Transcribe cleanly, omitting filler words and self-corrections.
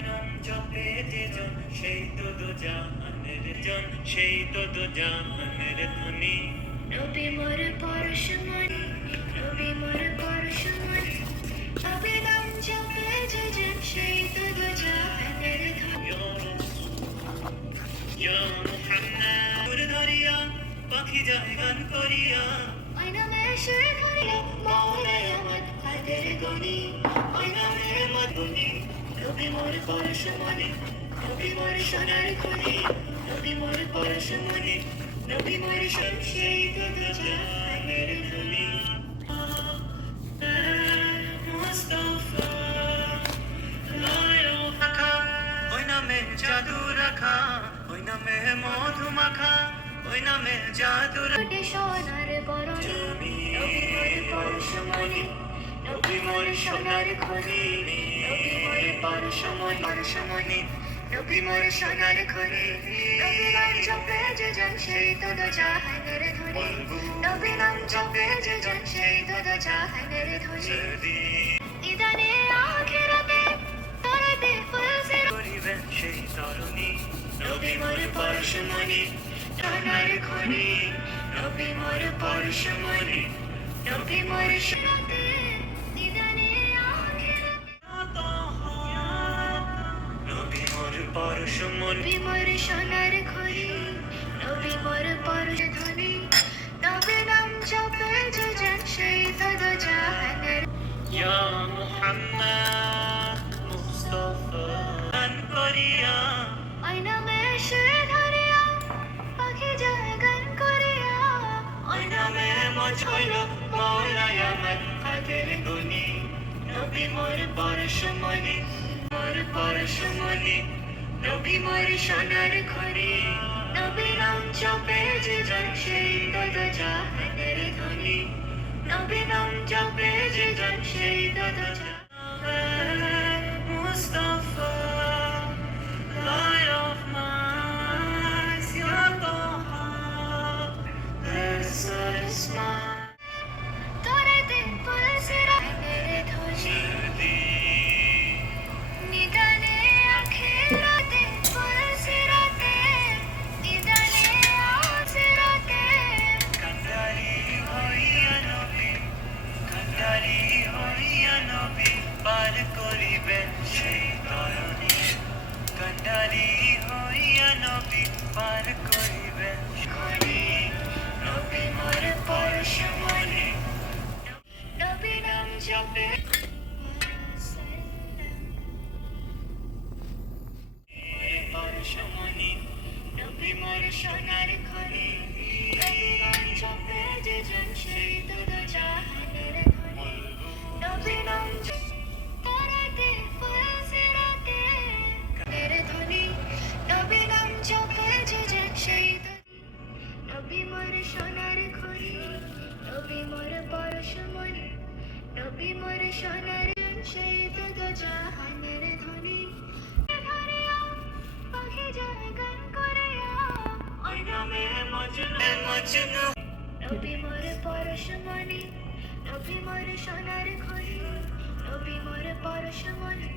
নাম জপে যে জন সেই তো দো জাহানের জন সেই তো দো জাহানের ধনী নবী মোর পরশমণি নবী মোর পরশমণি নবী নাম জপে যে জন সেই তো দো জাহানের ধনী ইয়া মুহাম্মদ ধরিয়া পাখি যায় গান করিয়া ওই নামে সুর ধরিয়া মওলায় আমার কাদের গনি ওই নামে মধুনি নবী মোর পরশমণি নবী মোর সোনার খনি নবী মোর পরশমণি নবী মোর সেই তো দো জাহানের ধনী মুস্তাফা লায়ো পাখা ওই নামে জাদু রাখা ওই নামে মধু মাখা ওই নামে জাদু কোটে সোনার বরণি নবী মোর পরশমণি নবী মোর সোনার খনি নবী মোর পরশমণি নবী মোর সোনার খনি নবী নাম জপে যে জন সেই তো দো জাহানের ধনী নবী নাম জপে যে জন সেই তো দো জাহানের ধনী ইদানে আখিরাতে তরতে ফুলসে করিবেন সেই তরুণী নবী মোর পরশমণি সোনার খনি নবী মোর পরশমণি নবী মোর সোনাতে ইদানে আখিরাতে নবী মোর পরশমণি নবী মোর সোনার খনি নবী মোর পরশ ধনী নবী নাম জপে যে জন সেই তো দো জাহানের ইয়া মুহাম্মদ মুস্তাফা গান করিয়া ওই নামে সুর ধরিয়া পাখি যায় গান করিয়া ওই নামে মজল মওলায় আমার কাদের গুনি নবী মোর পরশমণি নবী মোর সোনার খনি নবী নাম জপে যে জন সেই তো দো জাহানের ধনী নবী নাম জপে যে জন সেই তো দো Mustafa light of mine ya taha bless us my তরতে ফুলসিরা মেরে ধনী নিদানে আখিরাতে ফুলসিরাতে নিদানে আখিরাতে কান্ডারি হইয়া নবী পার করিবেন সেই তরণী কান্ডারি হইয়া নবী পার করিবেন খনি নবী মোর পরশমণি নবী নাম জপে পরশমণি নবী মোর সোনার খনি নবী নাম জপে যে জন সেই তো দো জাহানের ধনী নবী নাম তরতে ফুলসিরাতে মেরে ধনী নবী নাম জপে যে জন সেই তো নবী মোর সোনার খনি নবী মোর পরশমণি নবী মোর সোনার জন সেই তো দো জাহানের ধনী ধরিয়া পাখি যায় গান করিয়া ওই নামে মজনু নবী মোর পরশমণি নবী মোর সোনার খনি নবী মোর পরশমণি